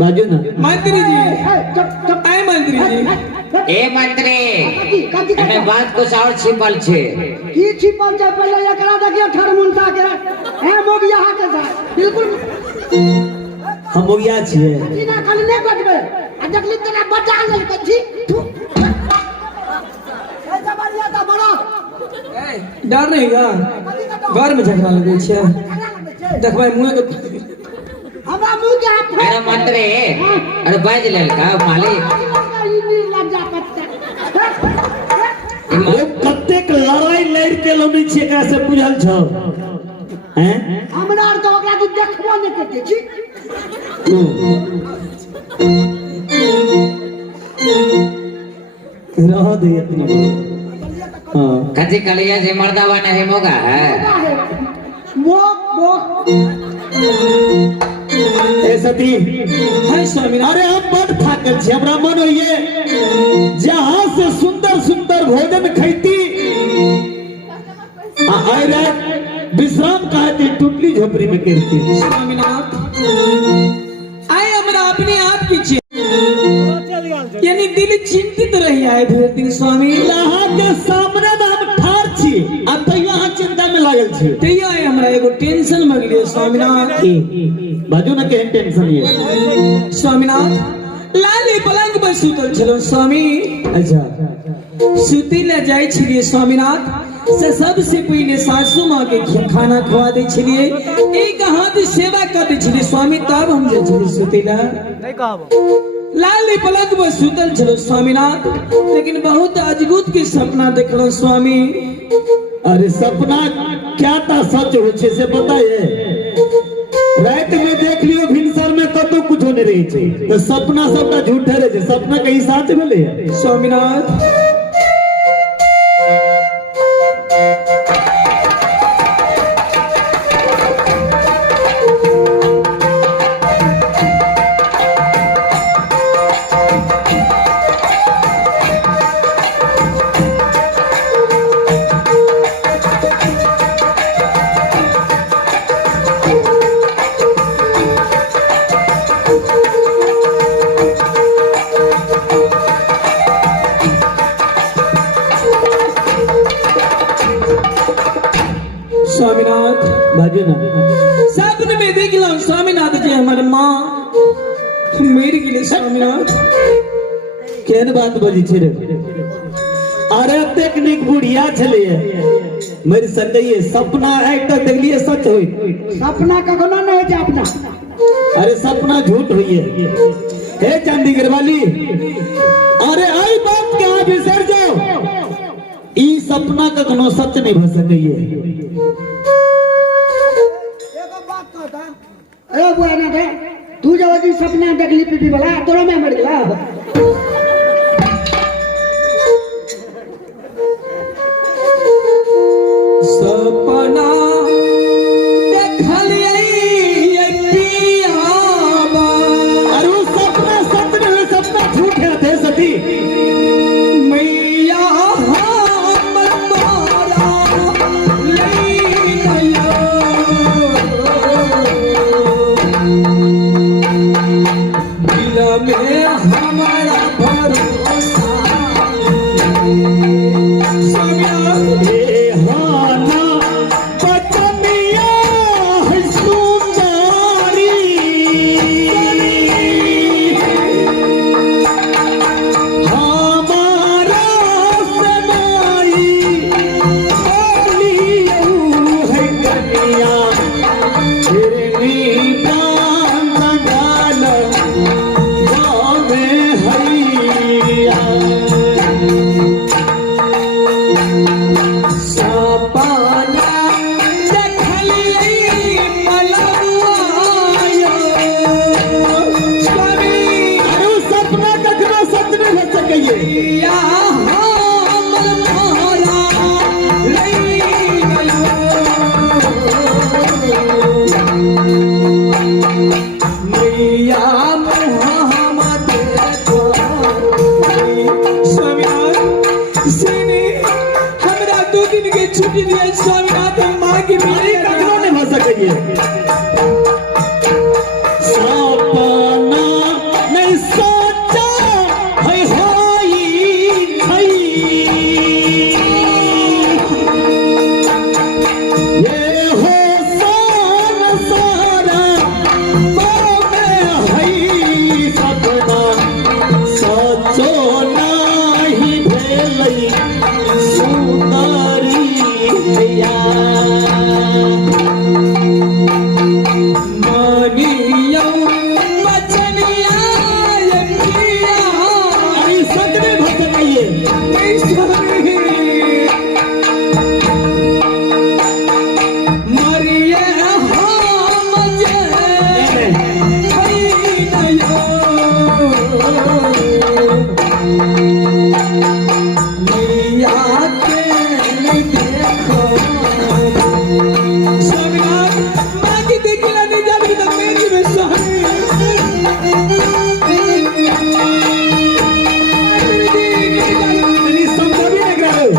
बाजू ना मंत्री जी आए मंत्री जी ए मंत्री एमे बात कुछ और छिपल छे की छिपल छे पहले एकरा देखिए ठरमुंडा के है मोगिया के साथ बिल्कुल हम मोगिया छिए बिना खाली नहीं बटबे आ देखली तना बचा ले कथी तू ए जबरिया त बड़ा डर नहीं का घर में झगड़ा लगे छे देखबै मुंह के हमरा मुंह के हाथ अरे मंत्री अरे बाज ललका मालिक लज्जा पत्ता वो कतेक लड़ाई लड़ के लोनी छे का से बुझल छ हैं हमरा तो ओकरा तू देखबो नहीं करते छी रह दे इतनी हां कथी कलिया जे मर्दावा नहीं मोगा है वो ए सती है स्वामी अरे हम बड़ थाकल छे हमरा मन होइए जहां से सुंदर सुंदर भोजन खैती आरे विश्राम कहती टुटली झोपड़ी में गिरती स्वामीनाथ आए हमरा अपने आप की छे यानी दिल चिंतित रही आए भर दिन स्वामी यहाँ के सामने में हम ठार छी आ तो यहाँ चिंता में लागल छी तैया आए हमरा एगो टेंशन में गेलिए स्वामीनाथ बाजू ना केहन टेंशन ये स्वामीनाथ लाली पलंग पर सुतल छलो स्वामी अच्छा सुती ले जाय छलिए स्वामीनाथ से सबसे पहले सासू माँ के खाना खवा दे छलिए एक हाथ सेवा कर दे छलिए स्वामी तब हम जे छलिए सुती ला नहीं कहबो लाली पलंग पर सुतल छलो स्वामीनाथ लेकिन बहुत अद्भुत के सपना देखलो स्वामी अरे सपना क्या था सच हो छे से बताइए रात में देख लियो भिनसर में कतो कुछ नहीं रही छे तो सपना सबटा झूठे रहे छे सपना कहीं सच भेले स्वामीनाथ स्वामीनाथ बाजू ना सपने में देख लो स्वामीनाथ जी हमारे माँ मेरे के लिए स्वामीनाथ केहन बात बजी छे रे अरे टेक्निक बुढ़िया छले मेरी संगई सपना एक देखलिए सच होई सपना कखनो नहीं है अपना अरे सपना झूठ हुई है हे चंडीगढ़ वाली अरे आई बात क्या बिसर जाओ ई सपना कखनो सच नहीं भ सकइए एगो बात कहता ए बुआ ना दे तू जब दिन सपना देखली पीपी वाला तोरा में मर गेला सपना देखलिए ये पियाबा अरे वो सपना सच नहीं सपना झूठ है थे सती मैया हमर मारा लैया दिल में हमारा भरोसा स्वामीनाथ हाना पचनिया है सुंदरी हमारा समाई बोलियो है छुट्टी दिए स्वामीनाथ हम माँ की अरे बीवी कखनो नहीं भर सकइए सपना नहीं सोचा है होई थई ये हो सान सारा बाबे है सपना सोचो नहीं भेलई सुंदरी भैया मानियो बचनिया ये पिया अरे सदमे भटकाइए नहीं स्वामी मरिए हम जे मैया के नहीं देखो स्वामीनाथ माँ की देखिला नहीं जाती तो मेरी में स्वामी अरे समझा भी नहीं कर रहे हो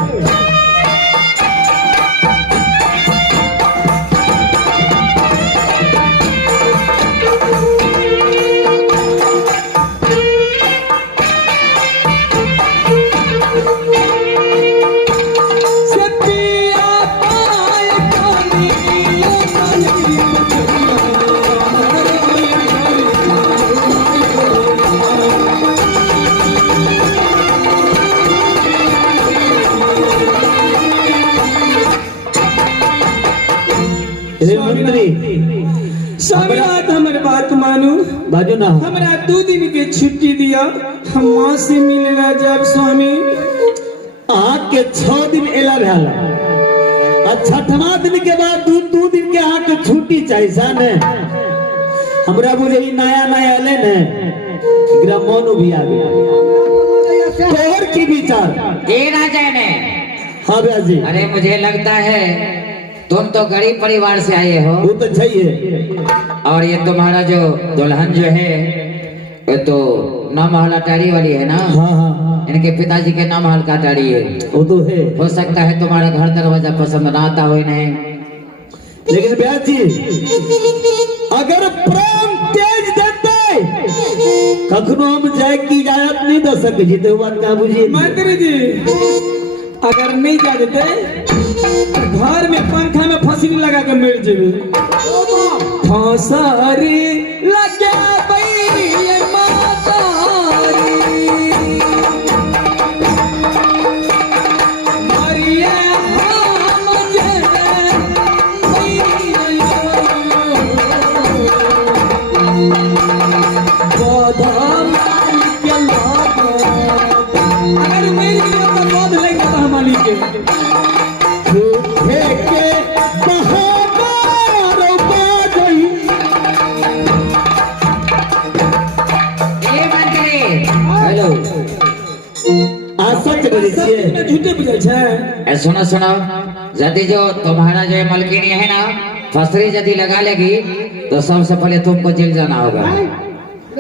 सतिया पाए हे मंत्री स्वामीनाथ हमारे बात मानू बाजू ना हमरा 2 दिन के छुट्टी दिया हम माँ से मिलना जब स्वामी आके 6 दिन एला रहला आ 6ठवां दिन के बाद दू दिन के आके छुट्टी चाहिए सन हमरा बुझे ई नया नया एले ने एकरा मोनू भी आ गया तोहर की विचार के ना जाने। हाँ भैया जी अरे मुझे लगता है तुम तो गरीब परिवार से आए हो वो तो चाहिए और ये तुम्हारा जो दुल्हन जो है ये तो नाम हलाटारी वाली है ना। हाँ हाँ हाँ इनके पिताजी के नाम हलकाटारी है। वो तो है हो सकता है तुम्हारा घर दरवाजा पसंद ना आता हो नहीं। लेकिन भैया जी अगर प्रेम तेज देते कखनो हम जाए की इजाजत नहीं दे सके जी तो बात का बुझिए मंत्री जी अगर नहीं जा देते तो घर में पंखा में फसली लगा के मिल जेबे फसरी लगा बई मातारी मरिया हम जे गोधम के लागो अगर मेरी तो बोध लेगा तो हमारी के झूठे के बहाना बाजई ए मंत्री हेलो आ सच बोले छिए झूठे बुझे छे ए सुनो सुनो यदि जो तुम्हारा जो मलकिनी है ना फसरी यदि लगा लेगी तो सबसे पहले तुमको जेल जाना होगा।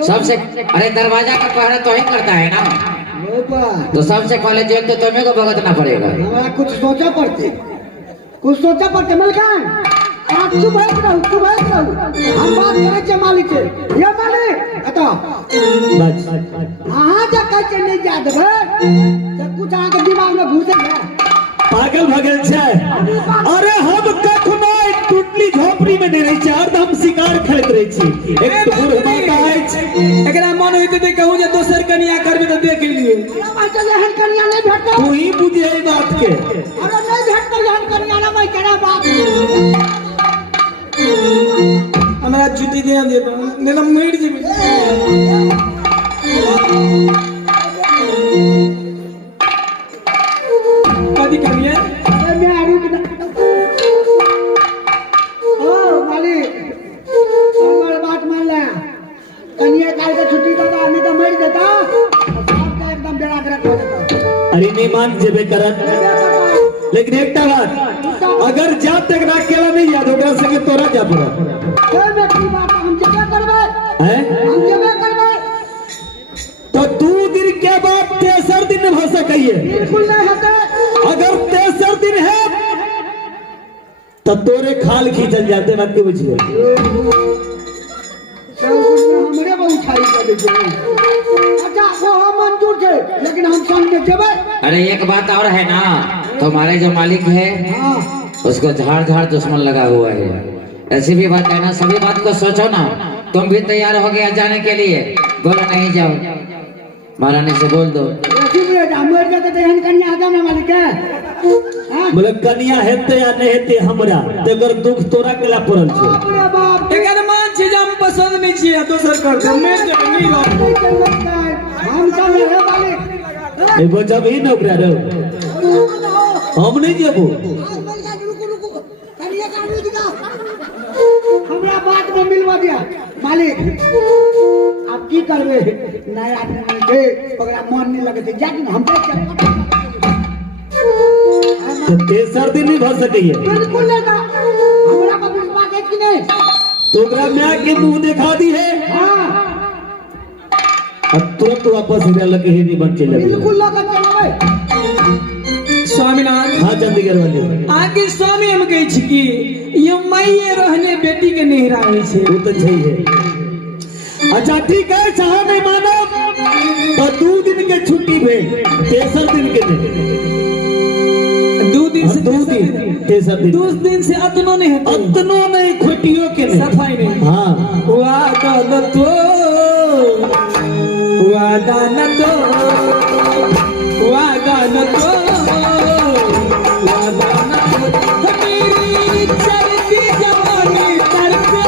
सबसे अरे दरवाजा का पहरा तो ही करता है ना तो सबसे पहले जेल तो तुम्हें को भुगतना पड़ेगा। हमारा कुछ सोचा पड़ते मलकान आप चुप रहू हम बात करे छे मालिक से ये मालिक अतो बस अहाँ जा कह के नहीं जा देबे जब कुछ अहाँ के दिमाग में घुसे है पागल भगल छे अरे हम कखनो एक टुटली झोपड़ी में नहीं रही छे और हम शिकार खेलत रही छी एक दूर माता है छे एकरा मन होइते ते कहूं जे दोसर कन्या करबे तो देख लियो मैं चले हन कन्या नहीं भेटता तू ही बुझे ई बात के अरे नहीं भेटता हन कन्या ना मैं केना बात हमरा छुट्टी दे दे नहीं तो मर जेबे कदी करिए अरे मैं आरू की ओ मालिक हमर बात मान ले कन्या काल के छुट्टी दादा नहीं तो मर देता साहब का एकदम बेड़ा कर देता अरे नहीं मान जेबे करत लेकिन एकटा बात अगर जात तक ना अकेला नहीं याद होगा सके तोरा जा पूरा कोई में की बात हम जबे करबे हैं हम जबे करबे तो 2 दिन के बाद तेसर दिन भ सकइए बिल्कुल नहीं होता अगर तेसर दिन है तो तोरे खाल खींचल जाते बात के बुझिए। सब कुछ में हमरे बहुत उठाई कर दे। अच्छा वो हम मंजूर थे लेकिन हम संग में जबे। अरे एक बात और है ना, तुम्हारे जो मालिक है हाँ उसको झाड़ झाड़ दुश्मन लगा हुआ है। ऐसी भी बात है ना, सभी बात को सोचो ना। तुम भी तैयार हो गया जाने के लिए, बोलो नहीं जाओ, महारानी से बोल दो। ऐसी भी है मर जाते तो हन कन्या आदा ना मालिक है। हाँ बोले कन्या हेते या नहीं हेते हमरा तेकर दुख तोरा केला पड़ल छे। बाप रे बाप एकर मान छै जे हम पसंद नहीं छियै दोसर कर दे मैं नहीं बात। हम सब है मालिक। ए बजब ही नौकरा रे हम नहीं जेबो। हमरा बात में मिलवा दिया मालिक। आप की करबे नया आदमी के ओकरा मन नहीं लगे थे जाके हम तो तेसर दिन नहीं भर सकइए। बिल्कुल नहीं था हमरा पर विश्वास है कि नहीं। तो ओकरा में के मुंह दिखा दी है हाँ अब तुरंत वापस हिरा लगे ही नहीं बन चले। बिल्कुल लगा चलावे। स्वामीनाथ हाँ चंडीगढ़ वाले आगे स्वामी हम कहे छी कि ये माइये रहने बेटी के नहीं रहे छे। वो तो सही है। अच्छा ठीक है चाहे नहीं मानो तो 2 दिन के छुट्टी भेज तेसर दिन के दिन 2 दिन से 2 दिन तेसर दिन 2 दिन से अतनो नहीं होते अतनो नहीं खुटियों के नहीं सफाई नहीं। हाँ वादा न तो वादा न तो वादा न तो वादा न तो मेरी चलती जवानी तड़पे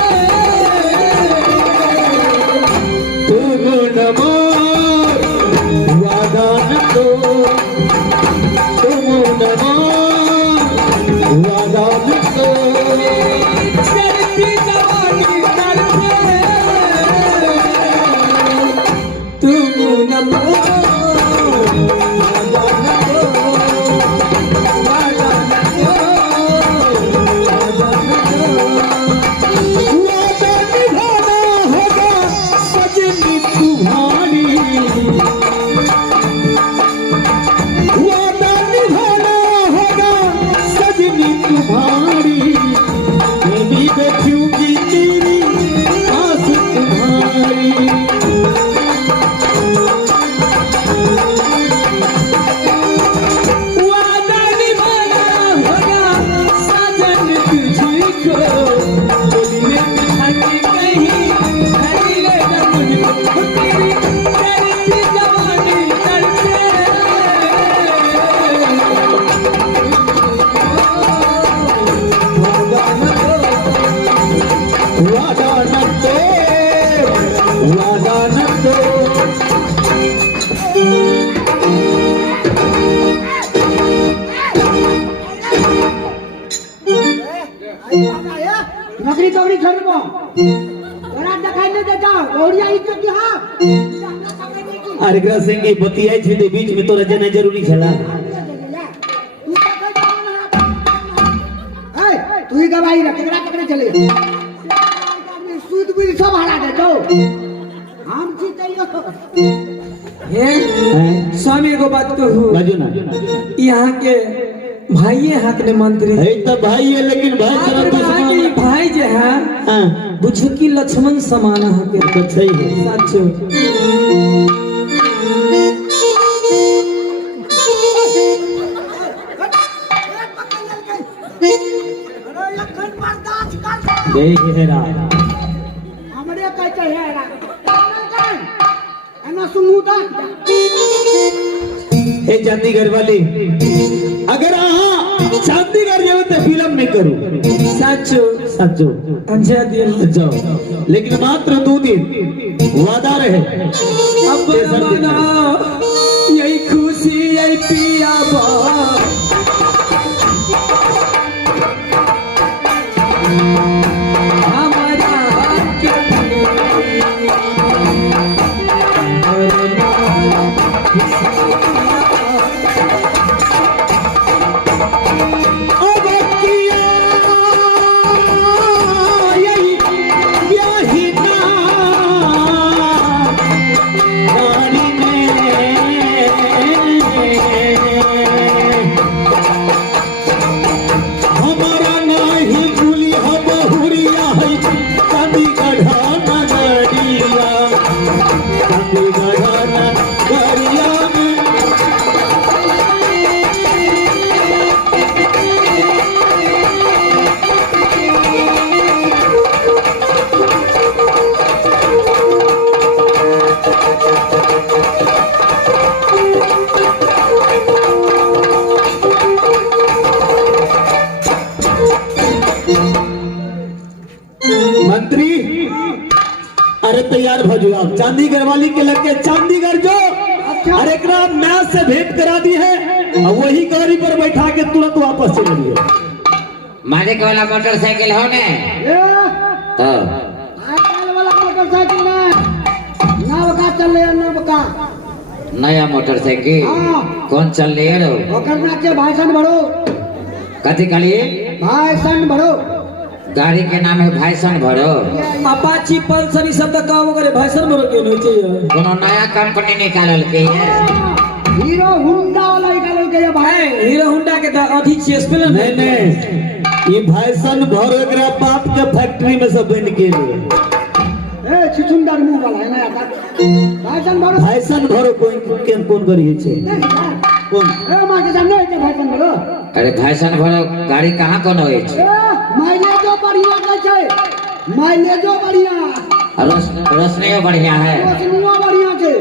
तुम नमो वादा न दो तुम नमो वादा न दो चलती जवानी तड़पे तुम न वादा न दो वादा न दो वादा न दो। वादा निभाना होगा सजनी तुम्हारी वादा निभाना होगा सजनी तुम्हारी मैं भी देखूंगी तेरी आस तुम्हारी। वादा निभाना होगा साजन तुझको बोलने हट कहीं हरी ले जा मुझको तेरी चलती जवानी तड़पे वादा न दो वादा न दो नौकरी तोकरी छोड़बो बड़ा दिखाई नहीं देता ओरिया इज्जत की हाँ अरे ग्रह सिंह की बतियाई थी तो बीच में तो रजना जरूरी छला। तू ही गवाही रख केकरा पकड़े चले सूद बिल सब हरा दे दो हम जीतइयो। स्वामी को बात कहूँ बाजू ना यहाँ के भाइये हाथ में मंत्री है तो भाई है लेकिन भाई आपके तरफ भाई के भाई जे है हाँ बुझ की लक्ष्मण समान है तो सही है। सच जय हेरा हमरे कहते है एना सुमुदा हे चंडीगढ़ वाली अगर हाँ चंडीगढ़ जाओ तो फिल्म नहीं करूँ सच सचो अंजा दिल जाओ लेकिन मात्र 2 दिन वादा रहे। अब तेसर दिन मना यही खुशी यही पिया बा हमारा अब किया यही यही गाड़ी में हमारा नहीं जो आप चांदीगढ़ वाली के लगे चंडीगढ़ जो और एक मैच से भेंट करा दी है और वही गाड़ी पर बैठा के तुरंत वापस चले गए। मालिक वाला मोटरसाइकिल हो ने ये तो आजकल वाला मोटरसाइकिल नव का चल रहे नव का नया मोटरसाइकिल हाँ। कौन चल रही है रो ओकर नाचे भाषण भरो कथी कलिए भाषण भरो गाड़ी के नाम है भाईसन भरो अपाची पल्सर ई सब त काम करे भाषण बरो के होय छै कोनो नया कंपनी निकालल के है हीरो हुंडा वाला निकाल के भाई हीरो होंडा के त अधिक छै स्पेलर नहीं नहीं ये भाईसन भर एकरा बाप के फैक्ट्री में से बन के लिए ए छिछुंडर मुंह वाला है ना यार भाषण भरो भाईसन भरो कौन करी छे कौन ए मां के सामने है भाषण भरो अरे भाईसन भरो गाड़ी कहाँ कौन हो माइलेजो बढ़िया के छै माइलेजो बढ़िया रोशनियो बढ़िया है रोशनियो बढ़िया छै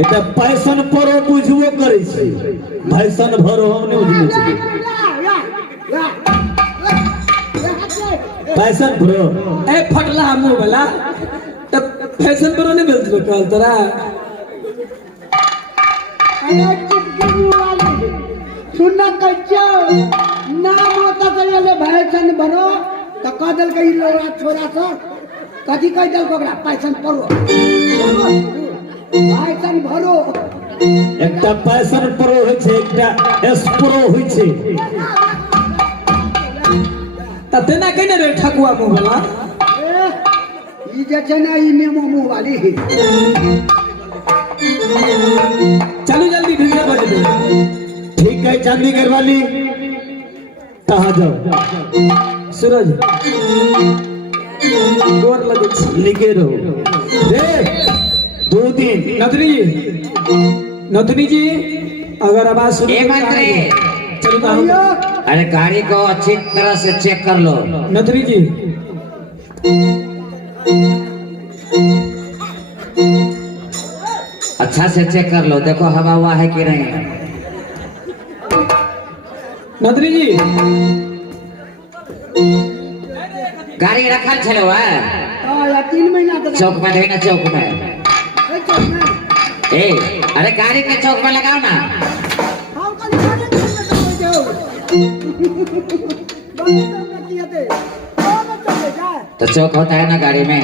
एकटा पैसन परो बुझबो करे छै भाईसन भरो हम नहीं बुझले छी पैसन भरो ए फटला मुंह वाला त फैशन बरो ने बेच कहल तोरा अरे चिपकी वाली सुनना कच्चा नाम होता चले भाईसन भरो तो कह दल के लोरा छोरा सा कथी कह दल कोकरा पैसन परो भाईसन भरो एकटा पैसन प्रो होय छै एकटा एस प्रो होय छै त तेना केने रे ठकुआ मुंह वाला ई जे छै ना ई नेमो मुंह वाली चलो जल्दी भिंगर बज दे ठीक है चंडीगढ़ वाली कहाँ जाओ सूरज गोर लगे छी लिखे रहो रे 2 दिन नथनी जी अगर आवाज सुन ए मंत्री चलो तो हम अरे गाड़ी को अच्छी तरह से चेक कर लो नथनी जी अच्छा से चेक कर लो देखो हवा हुआ है कि नहीं नथनी जी गाड़ी रखल छलो है या 3 महीना तक चौक में देना चौक में ए चौक में ए अरे गाड़ी के चौक में लगाओ ना हम कल खाने के जाओ बंद किया थे कौन चले जा तो चौक होता है ना गाड़ी में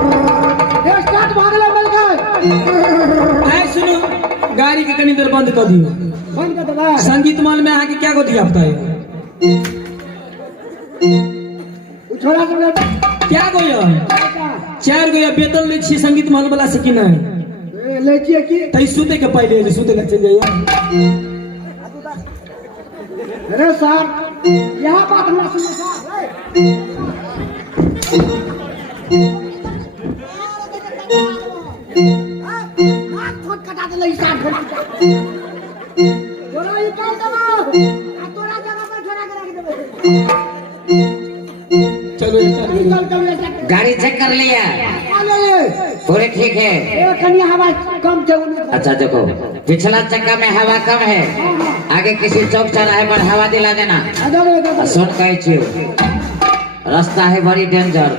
स्टार्ट भागले मिलकर आए सुनो गाड़ी के कनी देर बंद कर दियो बंद कर दबा संगीत माल में आके क्या को दिया पता है छोड़ा छोड़ा क्या गो या 4 गो या वेतन ले छी संगीत माल वाला से कि नहीं ले छिए की तई सुते के पहले सुते के चल जाइए अरे सर यहाँ बात ना सुनो सर हाथ फोट कटा दे लई साथ बोलो ये कर दबो आ तोरा जगह पे छोड़ा के रख देबे चलो चल चल गाड़ी चेक कर लिया ले पूरे ठीक है ए कनी हवा कम छै उन्हें अच्छा देखो पिछला चक्का में हवा कम है आगे किसी चौक चौराहे पर हवा दिला देना अदर सुन कहे रास्ता है बड़ी डेंजर